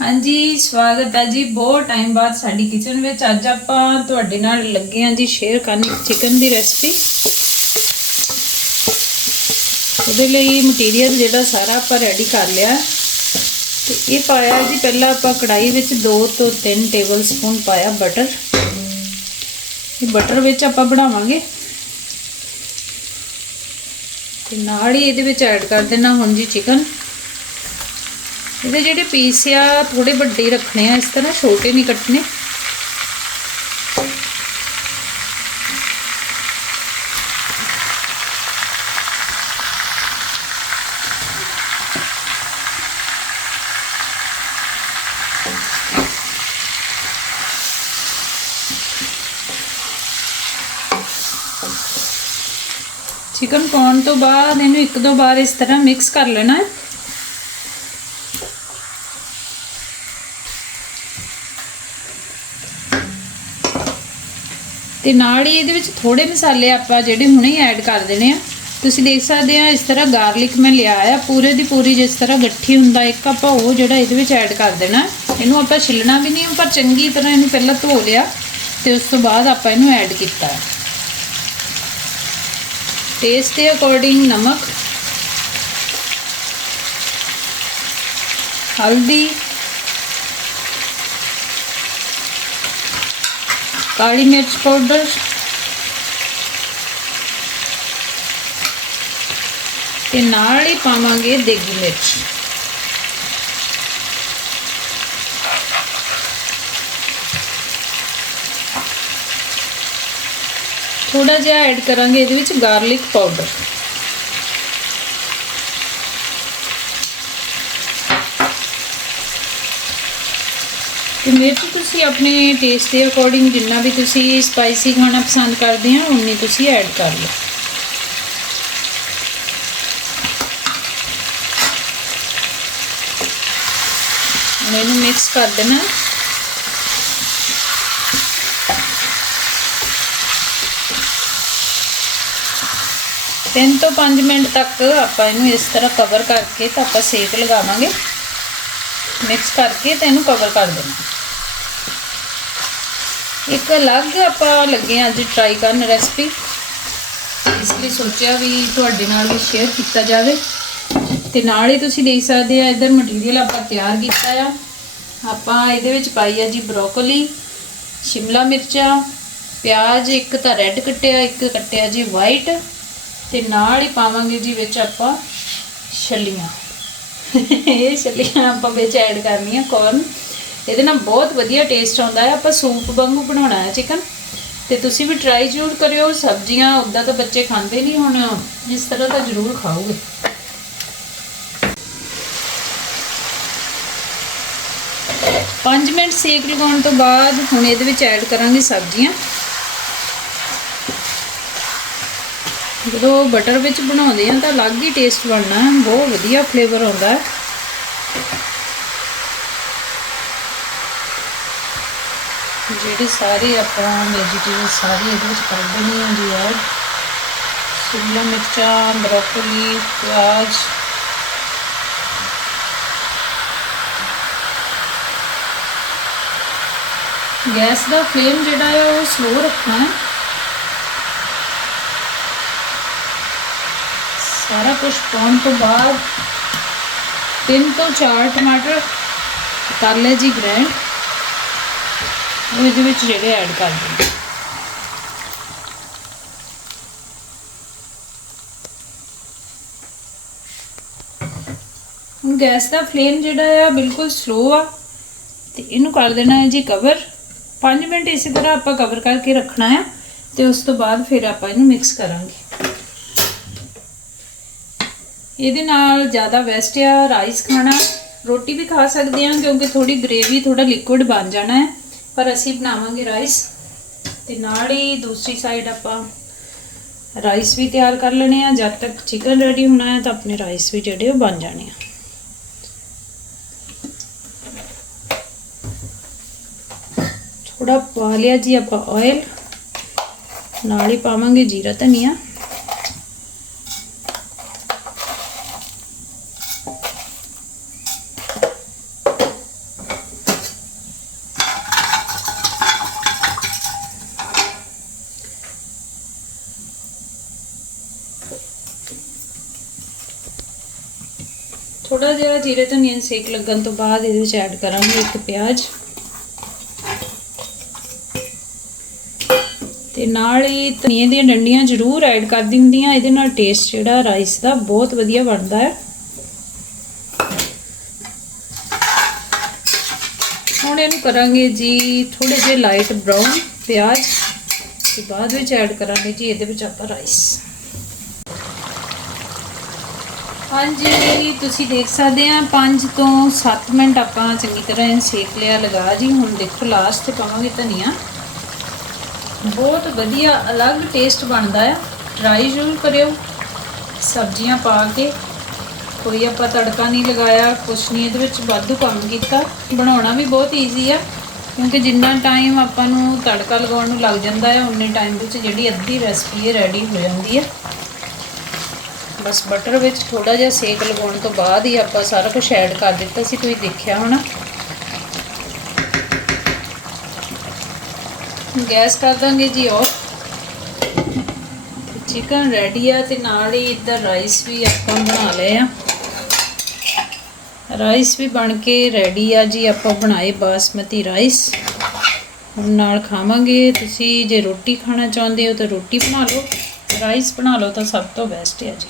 ਹਾਂਜੀ, ਸਵਾਗਤ ਹੈ ਜੀ। ਬਹੁਤ ਟਾਈਮ ਬਾਅਦ ਸਾਡੀ ਕਿਚਨ ਵਿੱਚ ਅੱਜ ਆਪਾਂ ਤੁਹਾਡੇ ਨਾਲ ਲੱਗੇ ਹਾਂ ਜੀ ਸ਼ੇਅਰ ਕਰਨ ਚਿਕਨ ਦੀ ਰੈਸਪੀ ਉਹਦੇ ਲਈ ਮਟੀਰੀਅਲ ਜਿਹੜਾ ਸਾਰਾ ਆਪਾਂ ਰੈਡੀ ਕਰ ਲਿਆ। ਹੈ। ਤੇ ਇਹ ਪਾਇਆ ਜੀ, ਪਹਿਲਾਂ ਆਪਾਂ ਕੜਾਈ ਵਿੱਚ 2 ਤੋਂ 3 ਟੇਬਲ ਸਪੂਨ ਪਾਇਆ ਬਟਰ ਇਹ ਬਟਰ ਵਿੱਚ ਆਪਾਂ ਬਣਾਵਾਂਗੇ। ਤੇ ਨਾਲ ਹੀ ਇਹਦੇ ਵਿੱਚ ਐਡ ਕਰ ਦੇਣਾ ਹੁਣ ਜੀ ਚਿਕਨ ਇਹਦੇ ਜਿਹੜੇ ਪੀਸ ਆ ਥੋੜੇ ਵੱਡੇ ਰੱਖਣੇ ਆ, ਇਸ ਤਰ੍ਹਾਂ ਛੋਟੇ ਨਹੀਂ ਕੱਟਣੇ। ਚਿਕਨ ਪਾਉਣ ਤੋਂ ਬਾਅਦ ਇਹਨੂੰ ਇੱਕ ਦੋ ਵਾਰ ਇਸ ਤਰ੍ਹਾਂ ਮਿਕਸ ਕਰ ਲੈਣਾ ਹੈ। ਤੇ ਨਾਲ ਹੀ ਇਹਦੇ ਵਿੱਚ ਥੋੜੇ ਮਸਾਲੇ ਆਪਾਂ ਜਿਹੜੇ ਹੁਣੇ ਐਡ ਕਰ ਦੇਣੇ ਆ। ਤੁਸੀਂ ਦੇਖ ਸਕਦੇ ਆ, ਇਸ ਤਰ੍ਹਾਂ ਗਾਰਲਿਕ ਮੈਂ ਲਿਆ ਆ, ਪੂਰੇ ਦੀ ਪੂਰੀ ਜਿਸ ਤਰ੍ਹਾਂ ਗੱਠੀ ਹੁੰਦਾ, ਇੱਕ ਆਪਾਂ ਉਹ ਜਿਹੜਾ ਇਹਦੇ ਵਿੱਚ ਐਡ ਕਰ ਦੇਣਾ। ਇਹਨੂੰ ਆਪਾਂ ਛਿੱਲਣਾ ਵੀ ਨਹੀਂ ਪਰ ਚੰਗੀ ਤਰ੍ਹਾਂ ਇਹਨੂੰ ਪਹਿਲਾਂ ਧੋ ਲਿਆ ਤੇ ਉਸ ਤੋਂ ਬਾਅਦ ਆਪਾਂ ਇਹਨੂੰ ਐਡ ਕੀਤਾ। ਟੇਸਟ ਦੇ ਅਕੋਰਡਿੰਗ ਨਮਕ, ਹਲਦੀ ਕਾਲੀ ਮਿਰਚ ਪਾਊਡਰ। ਤੇ ਨਾਲ ਹੀ ਪਾਵਾਂਗੇ ਦੇਗੀ ਮਿਰਚ। ਥੋੜਾ ਜਿਹਾ ਐਡ ਕਰਾਂਗੇ ਇਹਦੇ ਵਿੱਚ ਗਾਰਲਿਕ ਪਾਊਡਰ। ਤੇ ਮਿਰਚ ਤੁਸੀਂ ਆਪਣੇ ਟੇਸਟ ਦੇ ਅਕੋਰਡਿੰਗ ਜਿੰਨਾ ਵੀ ਤੁਸੀਂ ਸਪਾਈਸੀ ਖਾਣਾ ਪਸੰਦ ਕਰਦੇ ਆ, ਉਨੀ ਤੁਸੀਂ ਐਡ ਕਰ ਲਓ। ਹੁਣ ਇਹਨੂੰ ਮਿਕਸ ਕਰ ਦੇਣਾ। ਤਿੰਨ ਤੋਂ 5 ਮਿੰਟ ਤੱਕ ਆਪਾਂ ਇਹਨੂੰ ਇਸ ਤਰ੍ਹਾਂ ਕਵਰ ਕਰਕੇ ਤਾਂ ਆਪਾਂ ਸੇਕ ਲਗਾਵਾਂਗੇ। ਮਿਕਸ ਕਰਕੇ ਤੇ ਇਹਨੂੰ ਕਵਰ ਕਰ ਦੇਣਾ। ਇੱਕ ਅਲੱਗ ਆਪਾਂ ਲੱਗੇ ਹਾਂ ਅੱਜ ਟਰਾਈ ਕਰਨ ਰੈਸਪੀ ਇਸ ਲਈ ਸੋਚਿਆ ਵੀ ਤੁਹਾਡੇ ਨਾਲ ਵੀ ਸ਼ੇਅਰ ਕੀਤਾ ਜਾਵੇ। ਤੇ ਨਾਲ ਹੀ ਤੁਸੀਂ ਦੇਖ ਸਕਦੇ ਆ, ਇਧਰ ਮਟੀਰੀਅਲ ਆਪਾਂ ਤਿਆਰ ਕੀਤਾ ਆ। ਆਪਾਂ ਇਹਦੇ ਵਿੱਚ ਪਾਈ ਆ ਜੀ ਬਰੋਕਲੀ ਸ਼ਿਮਲਾ ਮਿਰਚਾਂ, ਪਿਆਜ਼, ਇੱਕ ਤਾਂ ਰੈੱਡ ਕੱਟਿਆ, ਇੱਕ ਕੱਟਿਆ ਜੀ ਵਾਈਟ ਤੇ ਨਾਲ ਹੀ ਪਾਵਾਂਗੇ ਜੀ ਵਿੱਚ ਆਪਾਂ ਛੱਲੀਆਂ। ਇਹ ਛੱਲੀਆਂ ਆਪਾਂ ਵਿੱਚ ਐਡ ਕਰਨੀਆਂ ਕੋਰਨ ਇਹਦੇ ਨਾਲ ਬਹੁਤ ਵਧੀਆ ਟੇਸਟ ਆਉਂਦਾ ਹੈ। ਆਪਾਂ ਸੂਪ ਵਾਂਗੂ ਬਣਾਉਣਾ ਹੈ ਚਿਕਨ ਤੇ ਤੁਸੀਂ ਵੀ ਟਰਾਈ ਜ਼ਰੂਰ ਕਰਿਓ। ਸਬਜ਼ੀਆਂ ਉਦਾਂ ਤਾਂ ਬੱਚੇ ਖਾਂਦੇ ਨਹੀਂ ਹੁਣ। ਇਸ ਤਰ੍ਹਾਂ ਤਾਂ ਜ਼ਰੂਰ ਖਾਓਗੇ। ਪੰਜ ਮਿੰਟ ਸੇਕ ਲਗਾਉਣ ਤੋਂ ਬਾਅਦ ਹੁਣ ਇਹਦੇ ਵਿੱਚ ਐਡ ਕਰਾਂਗੇ ਸਬਜ਼ੀਆਂ। ਜਦੋਂ ਬਟਰ ਵਿੱਚ ਬਣਾਉਂਦੇ ਆ ਤਾਂ ਅਲੱਗ ਹੀ ਟੇਸਟ ਬਣਨਾ ਹੈ। ਬਹੁਤ ਵਧੀਆ ਫਲੇਵਰ ਆਉਂਦਾ ਹੈ। ਜਿਹੜੇ ਸਾਰੇ ਆਪਾਂ ਵੈਜੀਟੇਬਲ ਸਾਰੀ ਇਹਦੇ ਵਿੱਚ ਕਰ ਦੇਣੀ ਹੈ ਸ਼ਿਮਲਾ ਮਿਰਚਾਂ, ਬਰੋਕਲੀ, ਪਿਆਜ਼। ਗੈਸ ਦਾ ਫਲੇਮ ਜਿਹੜਾ ਹੈ ਉਹ ਸਲੋ ਰੱਖਣਾ ਹੈ। ਸਾਰਾ ਕੁਝ ਪਾਉਣ ਤੋਂ ਬਾਅਦ ਤਿੰਨ ਤੋਂ ਚਾਰ ਟਮਾਟਰ ਕਰ ਲੈ ਜੀ ਗ੍ਰੈਂਡ ਉਹ ਇਹਦੇ ਵਿੱਚ ਜਿਹੜੇ ਐਡ ਕਰ ਦਿਓ। ਹੁਣ ਗੈਸ ਦਾ ਫਲੇਮ ਜਿਹੜਾ ਆ, ਬਿਲਕੁਲ ਸਲੋ ਆ, ਤੇ ਇਹਨੂੰ ਕਰ ਦੇਣਾ ਹੈ ਜੀ ਕਵਰ 5 ਮਿੰਟ ਇਸੇ ਤਰ੍ਹਾਂ ਆਪਾਂ ਕਵਰ ਕਰਕੇ ਰੱਖਣਾ ਆ ਤੇ ਉਸ ਤੋਂ ਬਾਅਦ ਫਿਰ ਆਪਾਂ ਇਹਨੂੰ ਮਿਕਸ ਕਰਾਂਗੇ। ਇਹਦੇ ਨਾਲ ਜ਼ਿਆਦਾ ਬੈਸਟ ਆ ਰਾਈਸ ਖਾਣਾ। ਰੋਟੀ ਵੀ ਖਾ ਸਕਦੇ ਹਾਂ, ਕਿਉਂਕਿ ਥੋੜੀ ਗ੍ਰੇਵੀ ਥੋੜਾ ਲਿਕੁਇਡ ਬਣ ਜਾਣਾ ਹੈ। ਪਰ ਅਸੀਂ ਬਣਾਵਾਂਗੇ ਰਾਈਸ ਤੇ ਨਾਲ ਹੀ ਦੂਸਰੀ ਸਾਈਡ ਆਪਾਂ ਰਾਈਸ ਵੀ ਤਿਆਰ ਕਰ ਲੈਣੇ ਆ। ਜਦ ਤੱਕ ਚਿਕਨ ਰੈਡੀ ਹੋਣਾ ਹੈ ਤਾਂ ਆਪਣੇ ਰਾਈਸ ਵੀ ਜਿਹੜੇ ਉਹ ਬਣ ਜਾਣੇ ਆ। ਥੋੜਾ ਪਾ ਲਿਆ ਜੀ ਆਪਾਂ ਆਇਲ ਨਾਲ ਹੀ ਪਾਵਾਂਗੇ ਜੀਰਾ ਧਨੀਆ। ਥੋੜਾ ਜਿਹਾ ਜੀਰੇ ਧਨੀਆ ਨੂੰ ਸੇਕ ਲੱਗਣ ਤੋਂ ਬਾਅਦ ਇਹਦੇ ਵਿੱਚ ਐਡ ਕਰਾਂਗੇ ਇੱਕ ਪਿਆਜ਼। ਤੇ ਨਾਲ ਹੀ ਧਨੀਏ ਦੀਆਂ ਡੰਡੀਆਂ ਜ਼ਰੂਰ ਐਡ ਕਰਦੀ ਹੁੰਦੀਆਂ ਇਹਦੇ ਨਾਲ ਟੇਸਟ ਜਿਹੜਾ ਰਾਈਸ ਦਾ ਬਹੁਤ ਵਧੀਆ ਬਣਦਾ ਹੈ। ਹੁਣ ਇਹਨੂੰ ਕਰਾਂਗੇ ਜੀ ਥੋੜੇ ਜਿਹੇ ਲਾਈਟ ਬ੍ਰਾਊਨ ਪਿਆਜ਼। ਤੇ ਬਾਅਦ ਵਿੱਚ ਐਡ ਕਰਾਂਗੇ ਜੀ ਇਹਦੇ ਵਿੱਚ ਆਪਾਂ ਰਾਈਸ ਹਾਂਜੀ, ਤੁਸੀਂ ਦੇਖ ਸਕਦੇ ਆ 5 ਤੋਂ 7 ਮਿੰਟ ਆਪਾਂ ਚੰਗੀ ਤਰ੍ਹਾਂ ਇਹਨੂੰ ਸੇਕ ਲਿਆ, ਲਗਾ ਜੀ। ਹੁਣ ਦੇਖੋ ਲਾਸਟ ਤੇ ਪਾਵਾਂਗੇ ਧਨੀਆ। ਬਹੁਤ ਵਧੀਆ, ਅਲੱਗ ਟੇਸਟ ਬਣਦਾ ਆ। ਟਰਾਈ ਜ਼ਰੂਰ ਕਰਿਓ। ਸਬਜ਼ੀਆਂ ਪਾ ਕੇ। ਕੋਈ ਆਪਾਂ ਤੜਕਾ ਨਹੀਂ ਲਗਾਇਆ, ਕੁਛ ਨਹੀਂ, ਇਹਦੇ ਵਿੱਚ ਵਾਧੂ ਕੰਮ ਕੀਤਾ। ਬਣਾਉਣਾ ਵੀ ਬਹੁਤ ਈਜ਼ੀ ਆ, ਕਿਉਂਕਿ ਜਿੰਨਾ ਟਾਈਮ ਆਪਾਂ ਨੂੰ ਤੜਕਾ ਲਗਾਉਣ ਨੂੰ ਲੱਗ ਜਾਂਦਾ ਹੈ ਉਨੇ ਟਾਈਮ ਵਿੱਚ ਜਿਹੜੀ ਅੱਧੀ ਰੈਸਪੀ ਹੈ ਰੈਡੀ ਹੋ ਜਾਂਦੀ ਹੈ ਬਸ ਬਟਰ ਵਿੱਚ ਥੋੜਾ ਜਿਹਾ ਸੇਕ ਲਗਾਉਣ ਤੋਂ ਬਾਅਦ ਹੀ ਆਪਾਂ ਸਾਰਾ ਕੁਝ ਐਡ ਕਰ ਦਿੱਤਾ ਸੀ, ਤੁਸੀਂ ਦੇਖਿਆ ਹੋਣਾ। ਗੈਸ ਕਰ ਦਾਂਗੇ ਜੀ ਆਫ ਚਿਕਨ ਰੈਡੀ ਆ ਤੇ ਨਾਲ ਹੀ ਇੱਧਰ ਰਾਈਸ ਵੀ ਆਪਾਂ ਬਣਾ ਲਏ ਆ। ਰਾਈਸ ਵੀ ਬਣ ਕੇ ਰੈਡੀ ਆ ਜੀ, ਆਪਾਂ ਬਣਾਏ ਬਾਸਮਤੀ ਰਾਈਸ ਹੁਣ ਨਾਲ ਖਾਵਾਂਗੇ, ਤੁਸੀਂ ਜੇ ਰੋਟੀ ਖਾਣਾ ਚਾਹੁੰਦੇ ਹੋ ਤਾਂ ਰੋਟੀ ਬਣਾ ਲਓ। ਰਾਈਸ ਬਣਾ ਲਓ ਤਾਂ ਸਭ ਤੋਂ ਬੈਸਟ ਹੈ ਜੀ।